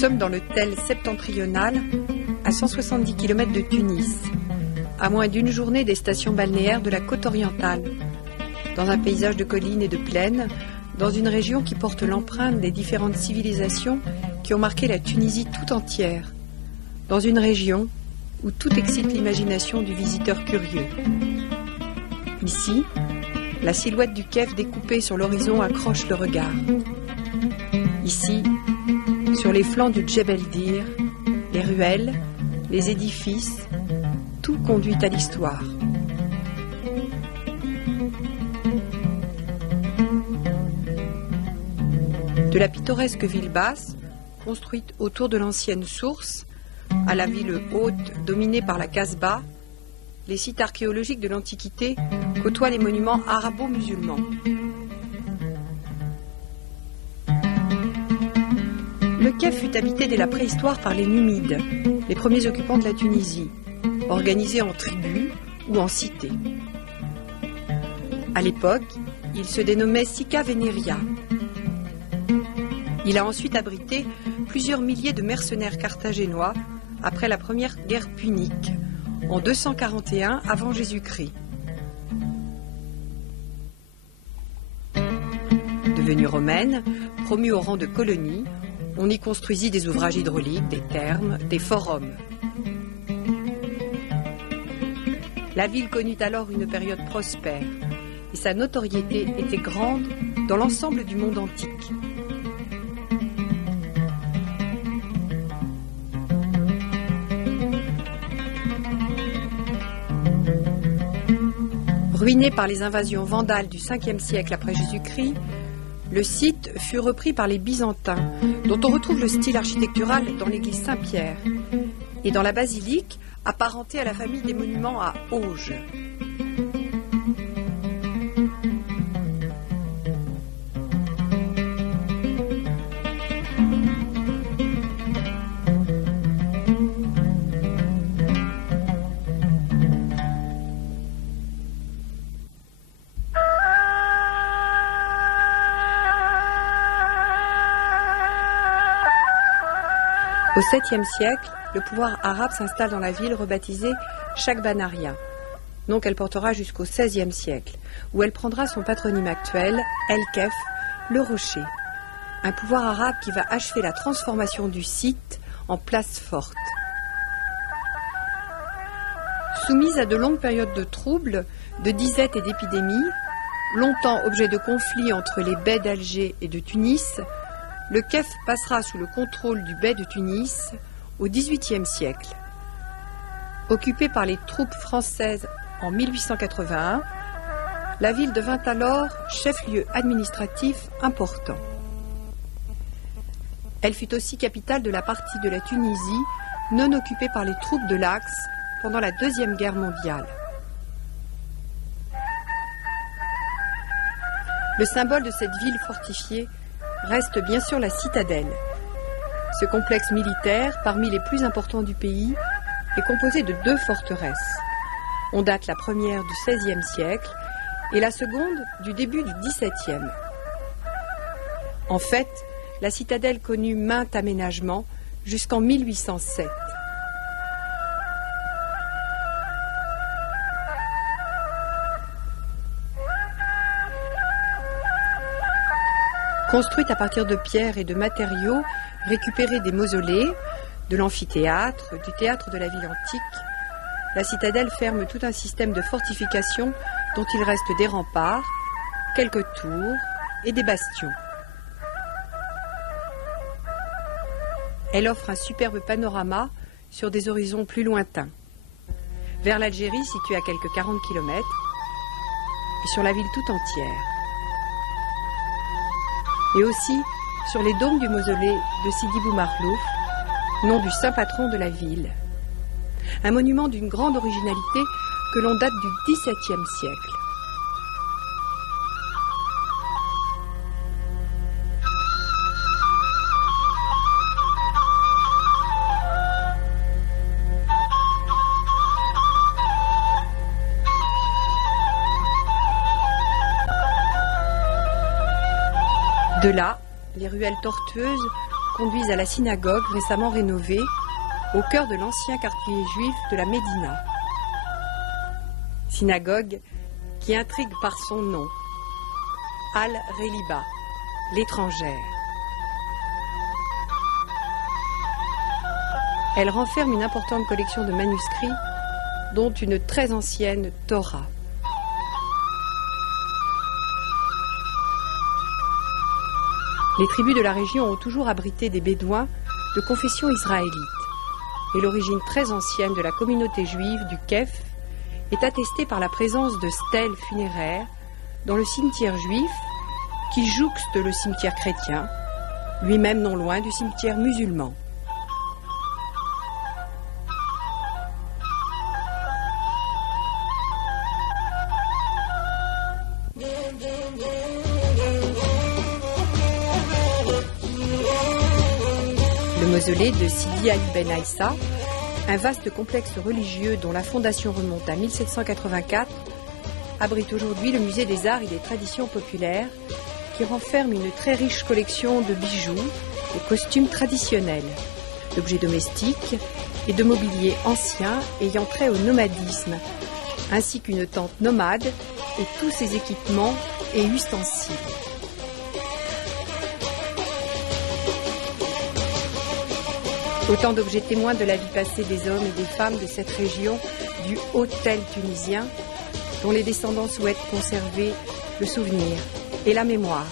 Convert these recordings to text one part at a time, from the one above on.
sommes dans le Tel septentrional, à 170 km de Tunis, à moins d'une journée des stations balnéaires de la côte orientale, dans un paysage de collines et de plaines, dans une région qui porte l'empreinte des différentes civilisations qui ont marqué la Tunisie tout entière, dans une région où tout excite l'imagination du visiteur curieux. Ici, la silhouette du Kef découpée sur l'horizon accroche le regard. Ici, sur les flancs du Djebel Dir, les ruelles, les édifices, tout conduit à l'histoire. De la pittoresque ville basse, construite autour de l'ancienne source, à la ville haute dominée par la Casbah, les sites archéologiques de l'Antiquité côtoient les monuments arabo-musulmans. Le Kef fut habité dès la préhistoire par les Numides, les premiers occupants de la Tunisie, organisés en tribus ou en cités. À l'époque, il se dénommait Sica Veneria. Il a ensuite abrité plusieurs milliers de mercenaires carthaginois après la première guerre punique, en 241 avant Jésus-Christ. Devenue romaine, promue au rang de colonie, on y construisit des ouvrages hydrauliques, des thermes, des forums. La ville connut alors une période prospère et sa notoriété était grande dans l'ensemble du monde antique. Ruiné par les invasions vandales du 5e siècle après Jésus-Christ, le site fut repris par les Byzantins, dont on retrouve le style architectural dans l'église Saint-Pierre et dans la basilique apparentée à la famille des monuments à Auge. Au 7e siècle, le pouvoir arabe s'installe dans la ville rebaptisée Chakbanaria, nom qu'elle portera jusqu'au 16e siècle, où elle prendra son patronyme actuel, El Kef, le rocher, un pouvoir arabe qui va achever la transformation du site en place forte. Soumise à de longues périodes de troubles, de disette et d'épidémies, longtemps objet de conflits entre les bey d'Alger et de Tunis, le Kef passera sous le contrôle du bey de Tunis au XVIIIe siècle. Occupée par les troupes françaises en 1881, la ville devint alors chef-lieu administratif important. Elle fut aussi capitale de la partie de la Tunisie non occupée par les troupes de l'Axe pendant la Deuxième Guerre mondiale. Le symbole de cette ville fortifiée reste bien sûr la citadelle. Ce complexe militaire, parmi les plus importants du pays, est composé de 2 forteresses. On date la première du XVIe siècle et la seconde du début du XVIIe. En fait, la citadelle connut maints aménagements jusqu'en 1807. Construite à partir de pierres et de matériaux récupérés des mausolées, de l'amphithéâtre, du théâtre de la ville antique, la citadelle ferme tout un système de fortification dont il reste des remparts, quelques tours et des bastions. Elle offre un superbe panorama sur des horizons plus lointains, vers l'Algérie située à quelques 40 km et sur la ville tout entière. Et aussi sur les dômes du mausolée de Sidi Bou Marlouf, nom du saint patron de la ville. Un monument d'une grande originalité que l'on date du XVIIe siècle. De là, les ruelles tortueuses conduisent à la synagogue récemment rénovée au cœur de l'ancien quartier juif de la Médina. Synagogue qui intrigue par son nom, Al-Reliba, l'étrangère. Elle renferme une importante collection de manuscrits, dont une très ancienne Torah. Les tribus de la région ont toujours abrité des Bédouins de confession israélite, et l'origine très ancienne de la communauté juive du Kef est attestée par la présence de stèles funéraires dans le cimetière juif qui jouxte le cimetière chrétien, lui-même non loin du cimetière musulman. Le mausolée de Sidi Ali Ben Aïssa, un vaste complexe religieux dont la fondation remonte à 1784, abrite aujourd'hui le musée des arts et des traditions populaires qui renferme une très riche collection de bijoux, de costumes traditionnels, d'objets domestiques et de mobilier ancien ayant trait au nomadisme, ainsi qu'une tente nomade et tous ses équipements et ustensiles. Autant d'objets témoins de la vie passée des hommes et des femmes de cette région du Haut-Tel tunisien, dont les descendants souhaitent conserver le souvenir et la mémoire.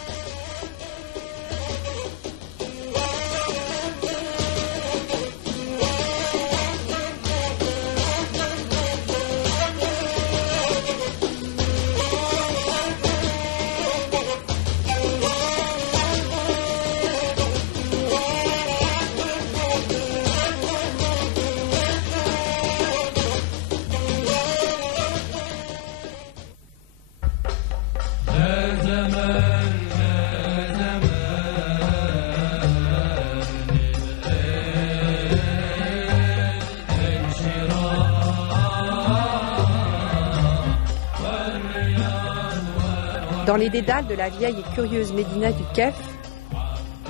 Dans les dédales de la vieille et curieuse Médina du Kef,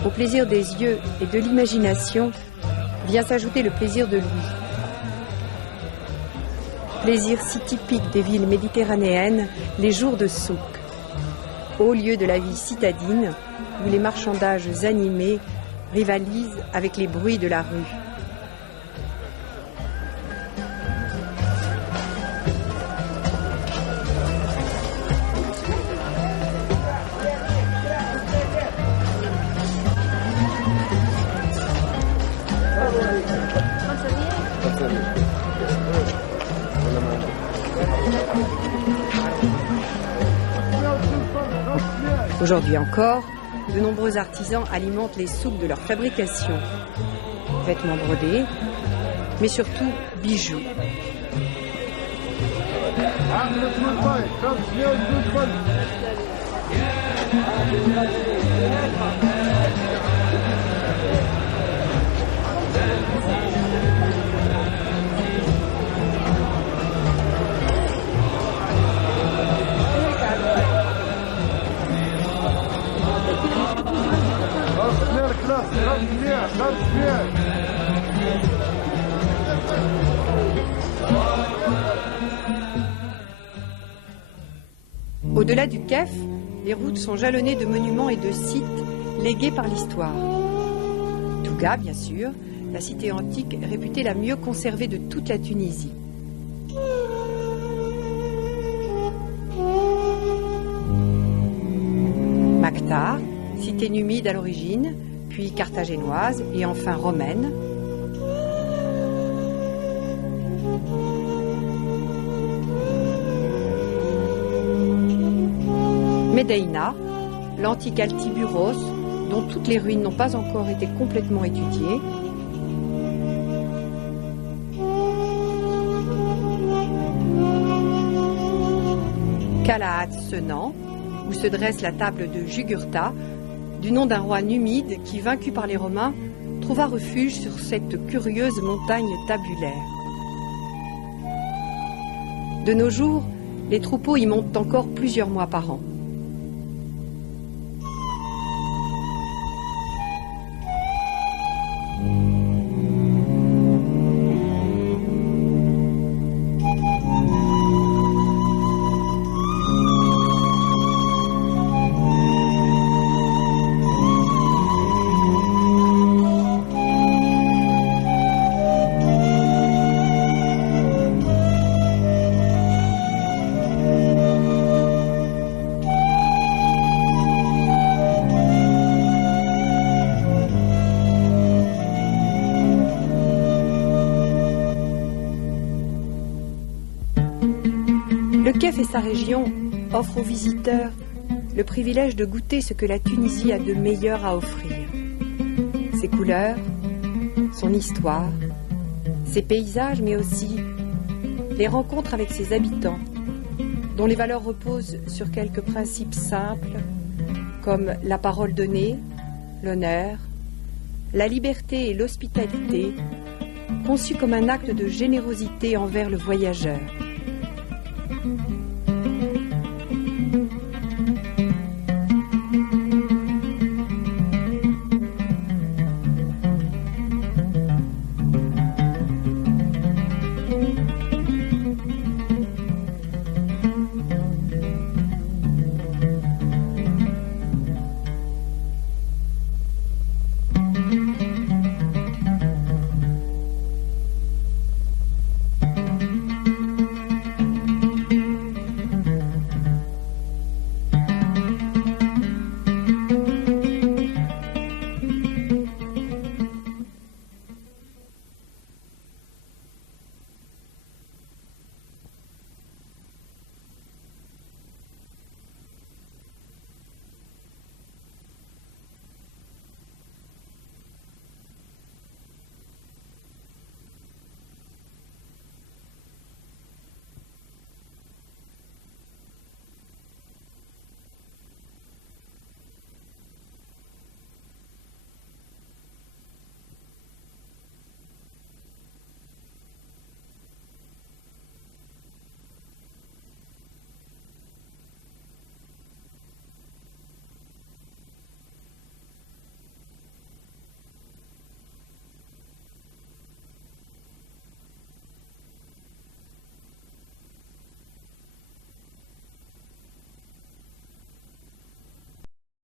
au plaisir des yeux et de l'imagination, vient s'ajouter le plaisir de l'ouïe. Plaisir si typique des villes méditerranéennes, les jours de souk, haut lieu de la vie citadine, où les marchandages animés rivalisent avec les bruits de la rue. Aujourd'hui encore, de nombreux artisans alimentent les souks de leur fabrication. Vêtements brodés, mais surtout bijoux. Au-delà du Kef, les routes sont jalonnées de monuments et de sites légués par l'histoire. Touga, bien sûr, la cité antique réputée la mieux conservée de toute la Tunisie. Mactar, cité numide à l'origine, puis carthaginoise et enfin romaine. Médéina, l'antique Altiburos, dont toutes les ruines n'ont pas encore été complètement étudiées. Calaat-Senan, où se dresse la table de Jugurtha, du nom d'un roi numide qui, vaincu par les Romains, trouva refuge sur cette curieuse montagne tabulaire. De nos jours, les troupeaux y montent encore plusieurs mois par an. Le Kef et sa région offrent aux visiteurs le privilège de goûter ce que la Tunisie a de meilleur à offrir. Ses couleurs, son histoire, ses paysages, mais aussi les rencontres avec ses habitants, dont les valeurs reposent sur quelques principes simples, comme la parole donnée, l'honneur, la liberté et l'hospitalité, conçus comme un acte de générosité envers le voyageur.